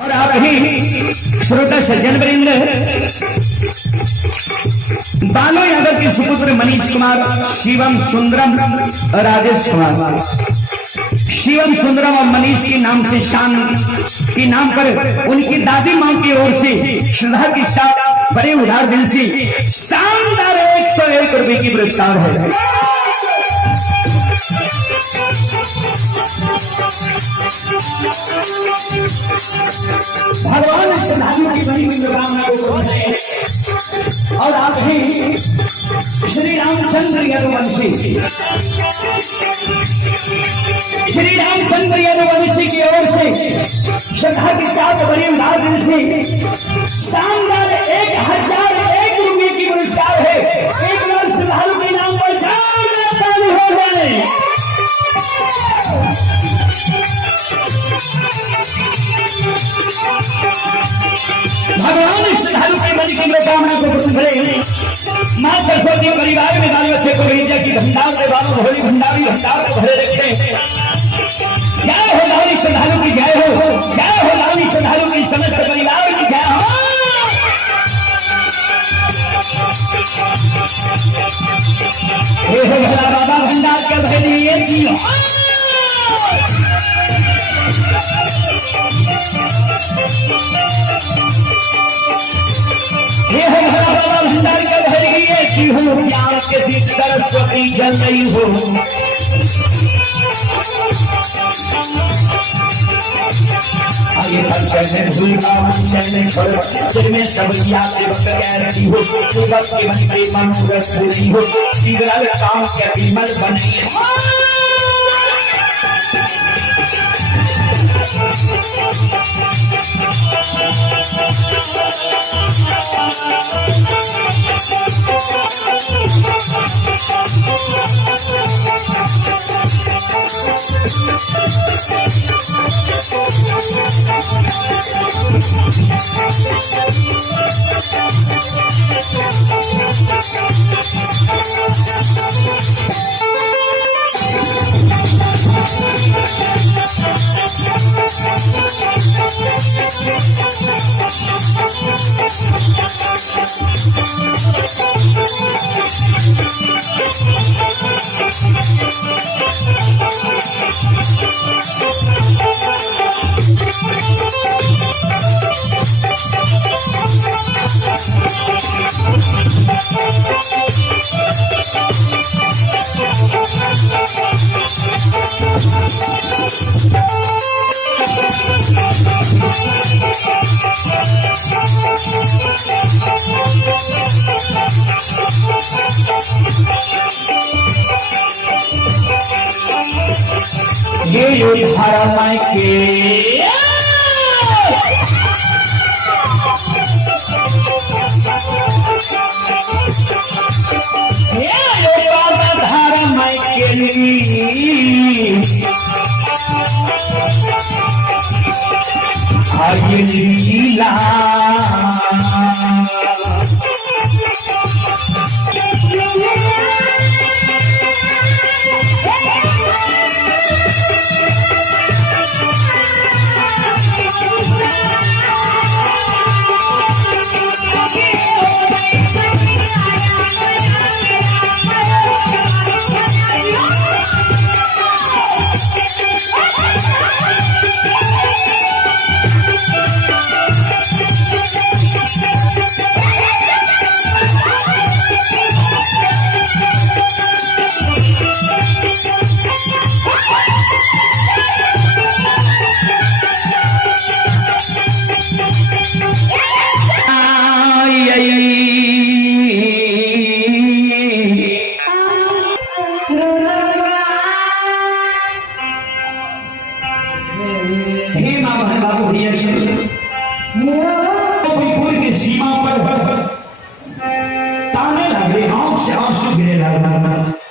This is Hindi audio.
और आप ही श्रोता सज्जन वृंद बालो यादव के सुपुत्र मनीष कुमार, शिवम सुंदरम और राजेश कुमार, शिवम सुंदरम और मनीष के नाम से शान के नाम पर उनकी दादी मां की ओर से श्रद्धा के साथ बड़े उदार दिल से शानदार 101 रुपए की पुरस्कार है। भगवान श्रद्धालु की बड़ी मनोकामना को है और आप ही श्री रामचंद्र यदुवंशी, श्री रामचंद्र यदुवंशी की ओर से श्रद्धा के साथ बड़ी उदार दिल से शानदार 1001 रुपये की पुरस्कार है। एक बार श्रद्धालु के नाम पर चालू हो जाए। भगवान श्रद्धालु के मन की मनोकामना को पूर्ण करे। मां सरस्वती परिवार में बाल बच्चे को विद्या की भंडार से बालों भोली भंडारी भंडार को भरे रखे। जय हो लाली श्रद्धालु की जय हो, जय हो लाली श्रद्धालु की समस्त परिवार की जय हो। हे हो भला बाबा भंडार का भरे जी ये हो बाबा भंडार का भर गई हो। ज्ञान के दिन सरस्वती जल रही हो। आगे पंचय में भूल का मंचय में छोड़ सिर में सबरिया से बकैरती हो। सुबह के मन के मनोरथ रही हो। बिगड़ल काम के विमल बनी ये धारा माई के धारा माई के लीला सीमा पर ताने लगे, आंख से आंसू गिरे लगा।